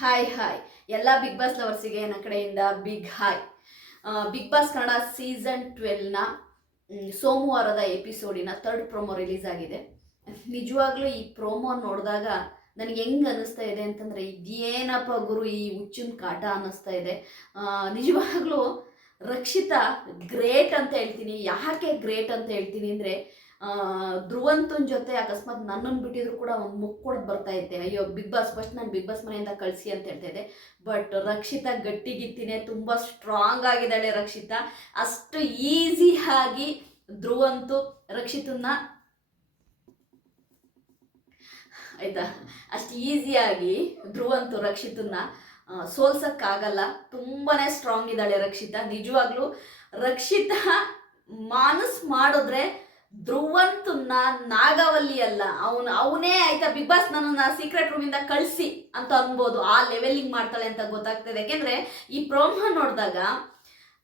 Hi ಎಲ್ಲ big boss ಲವರ್ಸಿಗೆ ನನ್ನ ಕಡೆಯಿಂದ big hi. Big boss Kannada season 12ನ ಸೋಮವಾರದ ಎಪಿಸೋಡಿನ ಥರ್ಡ್ ಪ್ರೋಮೋ ರಿಲೀಸ್ ಆಗಿದೆ. ನಿಜವಾಗ್ಲೂ ಈ ಪ್ರೋಮೋ ನೋಡಿದಾಗ ನನಗೆ ಹೆಂಗೆ ಅನ್ನಿಸ್ತಾ ಇದೆ ಅಂತಂದರೆ, ಇದೇನಪ್ಪ ಗುರು ಈ ಹುಚ್ಚಿನ ಕಾಟ ಅನ್ನಿಸ್ತಾ ಇದೆ. ನಿಜವಾಗ್ಲೂ ರಕ್ಷಿತಾ ಗ್ರೇಟ್ ಅಂತ ಹೇಳ್ತೀನಿ. ಯಾಕೆ ಗ್ರೇಟ್ ಅಂತ ಹೇಳ್ತೀನಿ ಅಂದರೆ, ಧ್ರುವಂತನ ಜೊತೆ ಅಕಸ್ಮಾತ್ ನನ್ನನ್ನು ಬಿಟ್ಟಿದ್ರು ಕೂಡ ಒಂದು ಮುಕ್ ಕೊಡೋದು ಬರ್ತಾ ಇದ್ದೆ. ಅಯ್ಯೋ ಬಿಗ್ ಬಾಸ್ ಫಸ್ಟ್ ನಾನು ಬಿಗ್ ಬಾಸ್ ಮನೆಯಿಂದ ಕಳಿಸಿ ಅಂತ ಹೇಳ್ತಾ ಇದ್ದೆ. ಬಟ್ ರಕ್ಷಿತಾ ಗಟ್ಟಿಗಿತ್ತಿನೇ, ತುಂಬ ಸ್ಟ್ರಾಂಗ್ ಆಗಿದ್ದಾಳೆ ರಕ್ಷಿತಾ. ಅಷ್ಟು ಈಸಿಯಾಗಿ ಧ್ರುವಂತು ರಕ್ಷಿತನ್ನ ಆಯ್ತಾ, ಅಷ್ಟು ಈಸಿಯಾಗಿ ಧ್ರುವಂತು ರಕ್ಷಿತನ್ನ ಸೋಲ್ಸಕ್ಕಾಗಲ್ಲ. ತುಂಬಾ ಸ್ಟ್ರಾಂಗ್ ಇದ್ದಾಳೆ ರಕ್ಷಿತಾ. ನಿಜವಾಗ್ಲೂ ರಕ್ಷಿತಾ ಮಾನಸ್ ಮಾಡಿದ್ರೆ ಧ್ರುವಂತನ್ನ ನಾಗವಲ್ಲಿ ಅಲ್ಲ, ಅವನೇ ಆಯ್ತಾ ಬಿಗ್ ಬಾಸ್ ನನ್ನನ್ನು ಸೀಕ್ರೆಟ್ ರೂಮಿಂದ ಕಳಿಸಿ ಅಂತ ಅನ್ಬೋದು. ಆ ಲೆವೆಲಿಂಗ್ ಮಾಡ್ತಾಳೆ ಅಂತ ಗೊತ್ತಾಗ್ತದೆ. ಯಾಕೆಂದ್ರೆ ಈ ಪ್ರೋಮೋ ನೋಡಿದಾಗ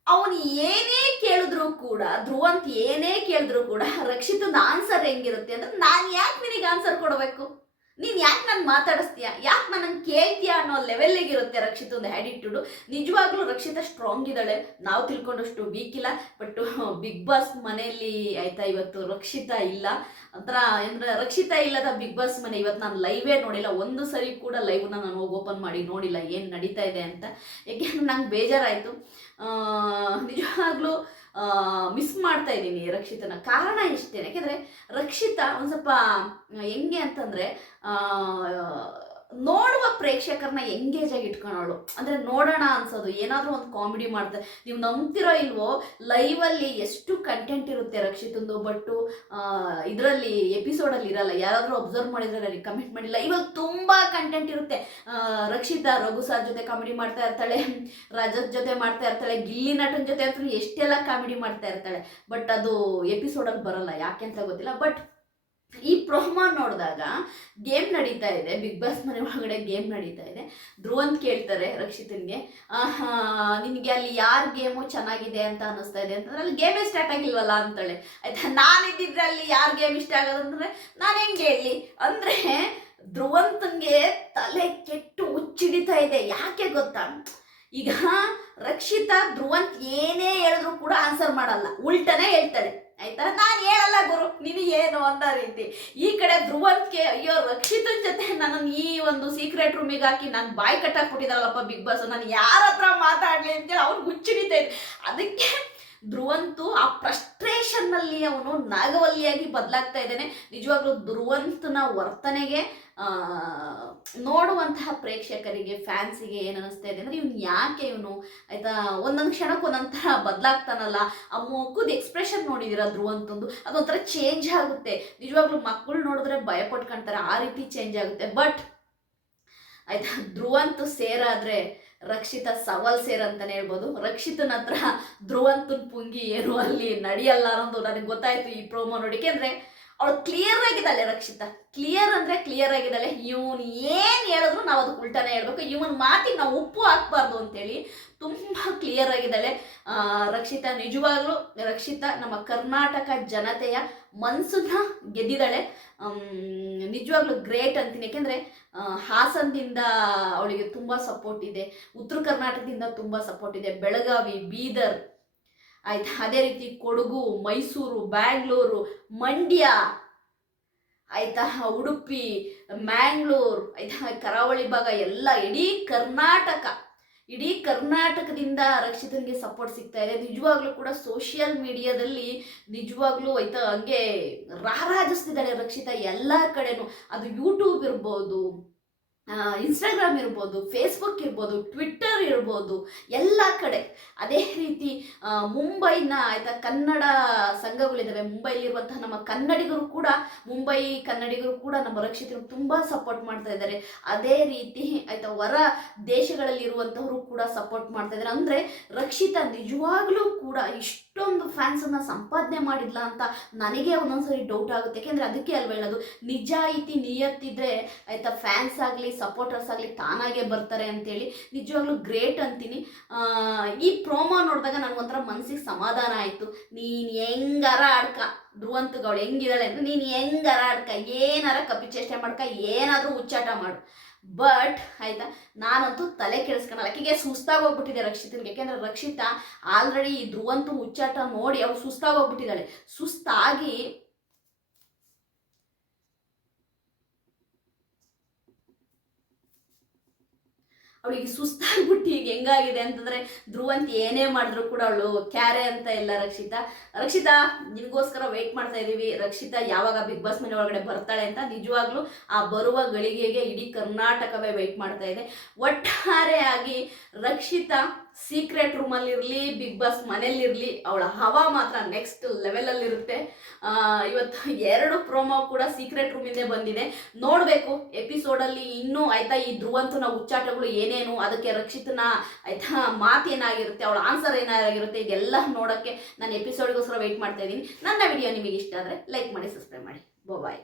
ಅವನು ಏನೇ ಕೇಳಿದ್ರು ಕೂಡ, ಧ್ರುವಂತ್ ಏನೇ ಕೇಳಿದ್ರು ಕೂಡ ರಕ್ಷಿತನ ಆನ್ಸರ್ ಹೆಂಗಿರುತ್ತೆ ಅಂದ್ರೆ, ನಾನು ಯಾಕೆ ನಿನಗೆ ಆನ್ಸರ್ ಕೊಡಬೇಕು, ನೀನು ಯಾಕೆ ನಾನು ಮಾತಾಡಿಸ್ತೀಯಾ, ಯಾಕೆ ನನ್ನನ್ನು ಕೇಳ್ತೀಯಾ ಅನ್ನೋ ಲೆವೆಲ್ಲಿಗಿರುತ್ತೆ ರಕ್ಷಿತಂದು ಆ್ಯಟಿಟ್ಯೂಡು. ನಿಜವಾಗ್ಲೂ ರಕ್ಷಿತಾ ಸ್ಟ್ರಾಂಗ್ ಇದ್ದಾಳೆ, ನಾವು ತಿಳ್ಕೊಂಡಷ್ಟು ವೀಕ್ ಇಲ್ಲ. ಬಟ್ ಬಿಗ್ ಬಾಸ್ ಮನೆಯಲ್ಲಿ ಆಯ್ತಾ ಇವತ್ತು ರಕ್ಷಿತಾ ಇಲ್ಲ ಒಂಥರ ಅಂದರೆ, ರಕ್ಷಿತಾ ಇಲ್ಲದ ಬಿಗ್ ಬಾಸ್ ಮನೆ ಇವತ್ತು ನಾನು ಲೈವೇ ನೋಡಿಲ್ಲ. ಒಂದು ಸರಿ ಕೂಡ ಲೈವ್ನ ನಾನು ಹೋಗಿ ಓಪನ್ ಮಾಡಿ ನೋಡಿಲ್ಲ ಏನು ನಡೀತಾ ಇದೆ ಅಂತ. ಯಾಕೆಂದ್ರೆ ನಂಗೆ ಬೇಜಾರಾಯಿತು. ನಿಜವಾಗ್ಲೂ ಮಿಸ್ ಮಾಡ್ತಾ ಇದ್ದೀನಿ ರಕ್ಷಿತನ. ಕಾರಣ ಇಷ್ಟೇ, ಯಾಕೆಂದರೆ ರಕ್ಷಿತಾ ಒಂದು ಸ್ವಲ್ಪ ಹೆಂಗೆ ಅಂತಂದರೆ, ನೋಡುವ ಪ್ರೇಕ್ಷಕರನ್ನ ಎಂಗೇಜ್ ಆಗಿ ಇಟ್ಕೊಳ್ಳೋಳು. ಅಂದರೆ ನೋಡೋಣ ಅನ್ಸೋದು, ಏನಾದರೂ ಒಂದು ಕಾಮಿಡಿ ಮಾಡ್ತಾರೆ. ನೀವು ನಂಬ್ತಿರೋ ಇಲ್ವೋ, ಲೈವಲ್ಲಿ ಎಷ್ಟು ಕಂಟೆಂಟ್ ಇರುತ್ತೆ ರಕ್ಷಿತಂದು, ಬಟ್ಟು ಇದರಲ್ಲಿ ಎಪಿಸೋಡಲ್ಲಿ ಇರಲ್ಲ. ಯಾರಾದರೂ ಅಬ್ಸರ್ವ್ ಮಾಡಿದ್ರೆ ನನಗೆ ಕಮೆಂಟ್ ಮಾಡಿಲ್ಲ. ಇವಾಗ ತುಂಬ ಕಂಟೆಂಟ್ ಇರುತ್ತೆ. ರಕ್ಷಿತಾ ರಘು ಸರ್ ಜೊತೆ ಕಾಮಿಡಿ ಮಾಡ್ತಾ ಇರ್ತಾಳೆ, ರಜತ್ ಜೊತೆ ಮಾಡ್ತಾ ಇರ್ತಾಳೆ, ಗಿಲ್ಲಿ ನಟನ ಜೊತೆ ಅಂತೂ ಎಷ್ಟೆಲ್ಲ ಕಾಮಿಡಿ ಮಾಡ್ತಾ ಇರ್ತಾಳೆ. ಬಟ್ ಅದು ಎಪಿಸೋಡಲ್ಲಿ ಬರಲ್ಲ, ಯಾಕೆ ಅಂತ ಗೊತ್ತಿಲ್ಲ. ಬಟ್ ಈ ಪ್ರೋಮೋ ನೋಡಿದಾಗ ಗೇಮ್ ನಡೀತಾ ಇದೆ, ಬಿಗ್ ಬಾಸ್ ಮನೆ ಒಳಗಡೆ ಗೇಮ್ ನಡೀತಾ ಇದೆ. ಧ್ರುವಂತ್ ಕೇಳ್ತಾರೆ ರಕ್ಷಿತನ್ಗೆ, ನಿನಗೆ ಅಲ್ಲಿ ಯಾರ ಗೇಮು ಚೆನ್ನಾಗಿದೆ ಅಂತ ಅನ್ನಿಸ್ತಾ ಇದೆ ಅಂತಂದ್ರೆ, ಅಲ್ಲಿ ಗೇಮೇ ಸ್ಟಾರ್ಟ್ ಆಗಿಲ್ವಲ್ಲ ಅಂತಾಳೆ. ಆಯ್ತಾ, ನಾನಿದ್ದಿದ್ರೆ ಅಲ್ಲಿ ಯಾರ ಗೇಮ್ ಇಷ್ಟ ಆಗೋದಂದ್ರೆ ನಾನು ಹೆಂಗೆ ಹೇಳಿ ಅಂದರೆ, ಧ್ರುವಂತನ್ಗೆ ತಲೆ ಕೆಟ್ಟು ಹುಚ್ಚಿಡಿತಾ ಇದೆ. ಯಾಕೆ ಗೊತ್ತಾ, ಈಗ ರಕ್ಷಿತಾ ಧ್ರುವಂತ್ ಏನೇ ಹೇಳಿದ್ರು ಕೂಡ ಆನ್ಸರ್ ಮಾಡಲ್ಲ, ಉಲ್ಟನೇ ಹೇಳ್ತಾಳೆ. ಆಯ್ತಾ, ನಾನು ಹೇಳಲ್ಲ ಗುರು ನಿನಗೇನು ಅನ್ನೋ ರೀತಿ. ಈ ಕಡೆ ಧ್ರುವಂತ್ಗೆ ಅಯ್ಯೋ ರಕ್ಷಿತನ ಜೊತೆ ನನ್ನನ್ನು ಈ ಒಂದು ಸೀಕ್ರೆಟ್ ರೂಮಿಗೆ ಹಾಕಿ ನಾನು ಬಾಯಿ ಕಟ್ಟಾಕ್ಬಿಟ್ಟಿದಾರಲ್ಲಪ್ಪ ಬಿಗ್ ಬಾಸ್, ನಾನು ಯಾರ ಹತ್ರ ಮಾತಾಡಲಿ ಅಂತೇಳಿ ಅವ್ನು ಗುಚ್ಚಿಡಿತಾ ಇದ್ದೆ. ಅದಕ್ಕೆ ಧ್ರುವಂತು ಆ ಫ್ರಸ್ಟ್ರೇಷನ್ನಲ್ಲಿ ಅವನು ನಾಗವಲ್ಲಿಯಾಗಿ ಬದಲಾಗ್ತಾ ಇದ್ದಾನೆ. ನಿಜವಾಗ್ಲೂ ಧ್ರುವಂತನ ವರ್ತನೆಗೆ ನೋಡುವಂತಹ ಪ್ರೇಕ್ಷಕರಿಗೆ, ಫ್ಯಾನ್ಸಿಗೆ ಏನು ಅನ್ನಿಸ್ತಾ ಇದೆ ಅಂದರೆ, ಇವನು ಯಾಕೆ ಇವನು ಆಯಿತಾ ಒಂದೊಂದು ಕ್ಷಣಕ್ಕೆ ಒಂದೊಂದು ಥರ ಬದಲಾಗ್ತಾನಲ್ಲ. ಆ ಮುಖದ ಎಕ್ಸ್ಪ್ರೆಷನ್ ನೋಡಿದ್ದೀರಾ ಧ್ರುವಂತಂದು, ಅದೊಂಥರ ಚೇಂಜ್ ಆಗುತ್ತೆ. ನಿಜವಾಗ್ಲೂ ಮಕ್ಕಳು ನೋಡಿದ್ರೆ ಭಯಪಟ್ಕೊಳ್ತಾರೆ, ಆ ರೀತಿ ಚೇಂಜ್ ಆಗುತ್ತೆ. ಬಟ್ ಆಯಿತಾ, ಧ್ರುವಂತು ಸೇರಾದರೆ ರಕ್ಷಿತಾ ಸವಾಲ್ ಸೇರಂತಾನೆ ಹೇಳ್ಬೋದು. ರಕ್ಷಿತನ ಹತ್ರ ಧ್ರುವಂತನ ಪುಂಗಿ ಏನು ಅಲ್ಲಿ ನಡೆಯಲ್ಲ ಅನ್ನೋದು ನನಗೆ ಗೊತ್ತಾಯಿತು ಈ ಪ್ರೋಮೋ ನೋಡಿ. ಏಕೆಂದರೆ ಅವಳು ಕ್ಲಿಯರ್ ಆಗಿದ್ದಾಳೆ ರಕ್ಷಿತಾ, ಕ್ಲಿಯರ್ ಅಂದರೆ ಕ್ಲಿಯರ್ ಆಗಿದ್ದಾಳೆ. ಇವನು ಏನು ಹೇಳಿದ್ರು ನಾವು ಅದಕ್ಕೆ ಉಲ್ಟಾನೇ ಹೇಳ್ಬೇಕು, ಇವನ ಮಾತಿಗೆ ನಾವು ಉಪ್ಪು ಹಾಕ್ಬಾರ್ದು ಅಂತೇಳಿ ತುಂಬ ಕ್ಲಿಯರ್ ಆಗಿದ್ದಾಳೆ ರಕ್ಷಿತಾ. ನಿಜವಾಗ್ಲೂ ರಕ್ಷಿತಾ ನಮ್ಮ ಕರ್ನಾಟಕ ಜನತೆಯ ಮನಸ್ಸನ್ನ ಗೆದ್ದಿದ್ದಾಳೆ. ನಿಜವಾಗ್ಲೂ ಗ್ರೇಟ್ ಅಂತೀನಿ. ಯಾಕೆಂದರೆ ಹಾಸನದಿಂದ ಅವಳಿಗೆ ತುಂಬ ಸಪೋರ್ಟ್ ಇದೆ, ಉತ್ತರ ಕರ್ನಾಟಕದಿಂದ ತುಂಬ ಸಪೋರ್ಟ್ ಇದೆ, ಬೆಳಗಾವಿ, ಬೀದರ್ ಆಯ್ತಾ, ಅದೇ ರೀತಿ ಕೊಡಗು, ಮೈಸೂರು, ಬ್ಯಾಂಗ್ಳೂರು, ಮಂಡ್ಯ ಆಯ್ತಾ, ಉಡುಪಿ, ಮ್ಯಾಂಗ್ಳೂರು ಆಯ್ತಾ, ಕರಾವಳಿ ಭಾಗ ಎಲ್ಲ ಇಡೀ ಕರ್ನಾಟಕದಿಂದ ರಕ್ಷಿತನಿಗೆ ಸಪೋರ್ಟ್ ಸಿಗ್ತಾ ಇದೆ. ನಿಜವಾಗ್ಲೂ ಕೂಡ ಸೋಷಿಯಲ್ ಮೀಡಿಯಾದಲ್ಲಿ ನಿಜವಾಗ್ಲೂ ಆಯ್ತಾ ಹಂಗೆ ರಾರಾಜಿಸ್ತಿದ್ದಾಳೆ ರಕ್ಷಿತಾ ಎಲ್ಲ ಕಡೆನೂ. ಅದು ಯೂಟ್ಯೂಬ್ ಇರ್ಬೋದು, ಇನ್ಸ್ಟಾಗ್ರಾಮ್ ಇರ್ಬೋದು, ಫೇಸ್ಬುಕ್ ಇರ್ಬೋದು, ಟ್ವಿಟ್ಟರ್ ಇರ್ಬೋದು, ಎಲ್ಲ ಕಡೆ. ಅದೇ ರೀತಿ ಮುಂಬೈನ ಆಯಿತಾ ಕನ್ನಡ ಸಂಘಗಳಿದ್ದಾವೆ, ಮುಂಬೈಲಿರುವಂತಹ ನಮ್ಮ ಕನ್ನಡಿಗರು ಕೂಡ, ಮುಂಬೈ ಕನ್ನಡಿಗರು ಕೂಡ ನಮ್ಮ ರಕ್ಷಿತರು ತುಂಬ ಸಪೋರ್ಟ್ ಮಾಡ್ತಾ ಇದ್ದಾರೆ. ಅದೇ ರೀತಿ ಆಯಿತಾ ಹೊರ ದೇಶಗಳಲ್ಲಿರುವಂಥವರು ಕೂಡ ಸಪೋರ್ಟ್ ಮಾಡ್ತಾ ಇದ್ದಾರೆ. ಅಂದರೆ ರಕ್ಷಿತಾ ನಿಜವಾಗ್ಲೂ ಕೂಡ ಇಷ್ಟೊಂದು ಫ್ಯಾನ್ಸನ್ನು ಸಂಪಾದನೆ ಮಾಡಿದ್ಲ ಅಂತ ನನಗೆ ಒಂದೊಂದ್ಸರಿ ಡೌಟ್ ಆಗುತ್ತೆ. ಯಾಕೆಂದರೆ ಅದಕ್ಕೆ ಅಲ್ವ ಹೇಳೋದು, ನಿಜಾಯಿತಿ ನಿಯತ್ತಿದ್ರೆ ಆಯಿತಾ ಫ್ಯಾನ್ಸ್ ಆಗಲಿ ಸಪೋರ್ಟರ್ಸ್ ಆಗಲಿ ತಾನಾಗೆ ಬರ್ತಾರೆ ಅಂತೇಳಿ. ನಿಜವಾಗ್ಲೂ ಗ್ರೇಟ್ ಅಂತೀನಿ. ಈ ಪ್ರೋಮೋ ನೋಡಿದಾಗ ನನಗೊಂಥರ ಮನಸ್ಸಿಗೆ ಸಮಾಧಾನ ಆಯಿತು. ನೀನು ಹೆಂಗಾರ ಆಡ್ಕ, ಧ್ರುವಂತಗೌಳು ಹೆಂಗಿದ್ದಾಳೆ ಅಂದರೆ, ನೀನು ಹೆಂಗಾರ ಆಡ್ಕ, ಏನಾರ ಕಪಿಚೇಷ್ಟೆ ಮಾಡ್ಕ, ಏನಾದರೂ ಹುಚ್ಚಾಟ ಮಾಡು, ಬಟ್ ಆಯ್ತಾ, ನಾನಂತೂ ತಲೆ ಕೆಡಿಸ್ಕೊಳಲ್ಲ. ಆಕೆಗೆ ಸುಸ್ತಾಗಿ ಹೋಗ್ಬಿಟ್ಟಿದೆ ರಕ್ಷಿತನಿಗೆ. ಯಾಕೆಂದ್ರೆ ರಕ್ಷಿತಾ ಆಲ್ರೆಡಿ ಈ ಧ್ರುವಂತು ಹುಚ್ಚಾಟ ನೋಡಿ ಅವ್ಳು ಸುಸ್ತಾಗಿ ಹೋಗ್ಬಿಟ್ಟಿದ್ದಾಳೆ. ಸುಸ್ತಾಗಿ ಅವಳಿಗೆ ಸುಸ್ತಾಗ್ಬಿಟ್ಟು ಈಗ ಹೆಂಗಾಗಿದೆ ಅಂತಂದ್ರೆ ಧ್ರುವಂತ್ ಏನೇ ಮಾಡಿದ್ರು ಕೂಡ ಅವಳು ಕ್ಯಾರೆ ಅಂತ ಇಲ್ಲ. ರಕ್ಷಿತಾ ನಿನಗೋಸ್ಕರ ವೆಯ್ಟ್ ಮಾಡ್ತಾ ಇದೀವಿ. ರಕ್ಷಿತಾ ಯಾವಾಗ ಬಿಗ್ ಬಾಸ್ ಮನೆ ಒಳಗಡೆ ಬರ್ತಾಳೆ ಅಂತ ನಿಜವಾಗ್ಲೂ ಆ ಬರುವ ಗಳಿಗೆಗೆ ಇಡೀ ಕರ್ನಾಟಕವೇ ವೆಯ್ಟ್ ಮಾಡ್ತಾ ಇದೆ. ಒಟ್ಟಾರೆಯಾಗಿ ರಕ್ಷಿತಾ ಸೀಕ್ರೆಟ್ ರೂಮಲ್ಲಿರಲಿ, ಬಿಗ್ ಬಾಸ್ ಮನೇಲಿರಲಿ, ಅವಳ ಹವಾ ಮಾತ್ರ ನೆಕ್ಸ್ಟ್ ಲೆವೆಲಲ್ಲಿರುತ್ತೆ. ಇವತ್ತು 2 ಪ್ರೋಮೋ ಕೂಡ ಸೀಕ್ರೆಟ್ ರೂಮಿಂದೇ ಬಂದಿದೆ. ನೋಡಬೇಕು ಎಪಿಸೋಡಲ್ಲಿ ಇನ್ನೂ ಆಯ್ತಾ ಈ ಧ್ರುವಂತನ ಉಚ್ಚಾಟಗಳು ಏನೇನು, ಅದಕ್ಕೆ ರಕ್ಷಿತನ ಆಯ್ತಾ ಮಾತೇನಾಗಿರುತ್ತೆ, ಅವಳ ಆನ್ಸರ್ ಏನಾಗಿರುತ್ತೆ, ಇದೆಲ್ಲ ನೋಡೋಕ್ಕೆ ನಾನು ಎಪಿಸೋಡ್ಗೋಸ್ಕರ ವೆಯ್ಟ್ ಮಾಡ್ತಾ ಇದ್ದೀನಿ. ನನ್ನ ವಿಡಿಯೋ ನಿಮಗೆ ಇಷ್ಟ ಆದರೆ ಲೈಕ್ ಮಾಡಿ, ಸಬ್ಸ್ಕ್ರೈಬ್ ಮಾಡಿ. ಬಾಯ್.